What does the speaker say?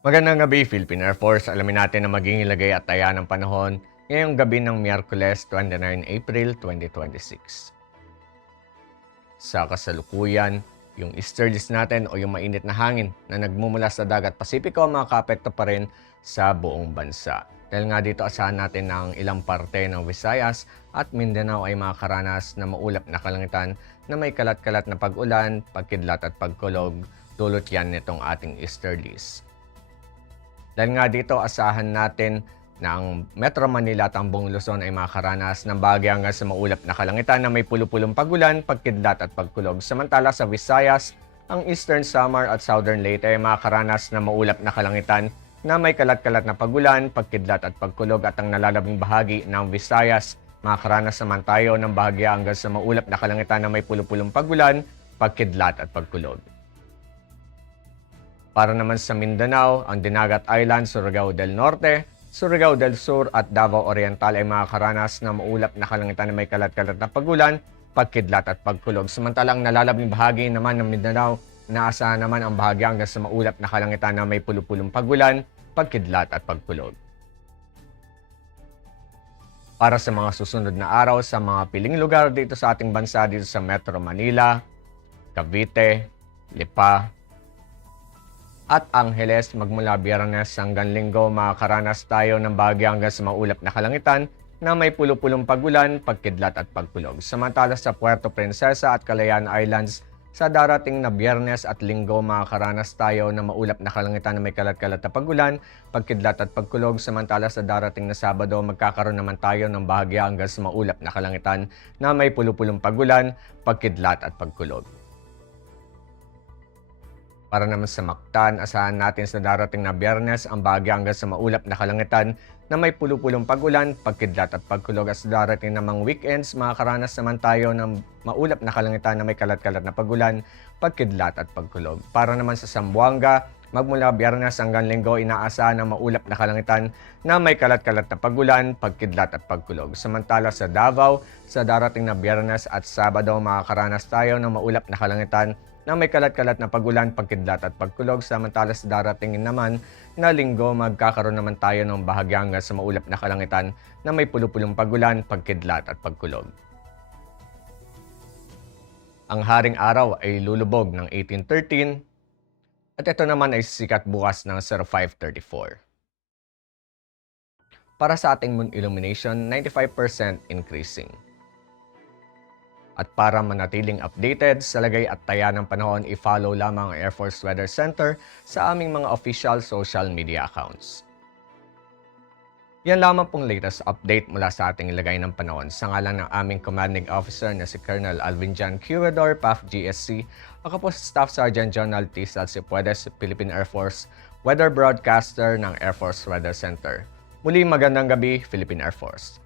Magandang gabi, Philippine Air Force. Alamin natin ang magiging lagay at taya ng panahon ngayong gabi ng Miyerkules, 29 April 2026. Sa kasalukuyan, yung easterlies natin o yung mainit na hangin na nagmumula sa dagat Pasipiko makakaapekto pa rin sa buong bansa. Dahil nga dito asahan natin ng ilang parte ng Visayas at Mindanao ay makakaranas na maulap na kalangitan na may kalat-kalat na pag-ulan, pagkidlat at pagkulog. Dulot yan nitong ating easterlies. Dahil nga dito, asahan natin na ang Metro Manila at ang buong Luzon ay makakaranas ng bahagya hanggang sa maulap na kalangitan na may pulu-pulong pagulan, pagkidlat at pagkulog. Samantala sa Visayas, ang Eastern Samar at Southern Leyte ay makakaranas ng maulap na kalangitan na may kalat-kalat na pagulan, pagkidlat at pagkulog at ang nalalabing bahagi ng Visayas. Makakaranas naman tayo ng bahagya hanggang sa maulap na kalangitan na may pulu-pulong pagulan, pagkidlat at pagkulog. Para naman sa Mindanao, ang Dinagat Island, Surigao del Norte, Surigao del Sur at Davao Oriental ay makakaranas ng maulap na kalangitan na may kalat-kalat na pagulan, pagkidlat at pagkulog. Samantalang nalalabing bahagi naman ng Mindanao, naasahan naman ang bahagi hanggang sa maulap na kalangitan na may pulu-pulong pagulan, pagkidlat at pagkulog. Para sa mga susunod na araw sa mga piling lugar dito sa ating bansa dito sa Metro Manila, Cavite, Lipa, at Angeles, magmula Biyernes hanggang Linggo, makakaranas tayo ng bahagya hanggang sa maulap na kalangitan na may pulu-pulong pagulan, pagkidlat at pagkulog. Samantala sa Puerto Princesa at Calayan Islands, sa darating na Biyernes at Linggo, makakaranas tayo ng maulap na kalangitan na may kalat-kalat na pagulan, pagkidlat at pagkulog. Samantala sa darating na Sabado, magkakaroon naman tayo ng bahagya hanggang sa maulap na kalangitan na may pulu-pulong pagulan, pagkidlat at pagkulog. Para naman sa Mactan, asahan natin sa darating na Biyernes ang bahagya hanggang sa maulap na kalangitan na may pulu-pulong pagulan, pagkidlat at pagkulog. At sa darating namang weekends, makakaranas naman tayo ng maulap na kalangitan na may kalat-kalat na pagulan, pagkidlat at pagkulog. Para naman sa Zamboanga, magmula Biyernes hanggang Linggo, inaasahan ng maulap na kalangitan na may kalat-kalat na pagulan, pagkidlat at pagkulog. Samantala sa Davao, sa darating na Biyernes at Sabado, makakaranas tayo ng maulap na kalangitan na may kalat-kalat na pagulan, pagkidlat at pagkulog. Samantala sa darating naman na Linggo, magkakaroon naman tayo ng bahagya hanggang sa maulap na kalangitan na may pulu-pulong pagulan, pagkidlat at pagkulog. Ang haring araw ay lulubog ng 1813 at ito naman ay sisikat bukas ng 0534. Para sa ating moon illumination, 95% increasing. At para manatiling updated sa lagay at taya ng panahon, i-follow lamang ang Air Force Weather Center sa aming mga official social media accounts. Yan lamang pong latest update mula sa ating lagay ng panahon. Sa ngalan ng aming commanding officer na si Colonel Alvin Jan Curador, PAF GSC, ako po si Staff Sergeant John Altisal Cipuedes, Philippine Air Force, Weather Broadcaster ng Air Force Weather Center. Muli magandang gabi, Philippine Air Force.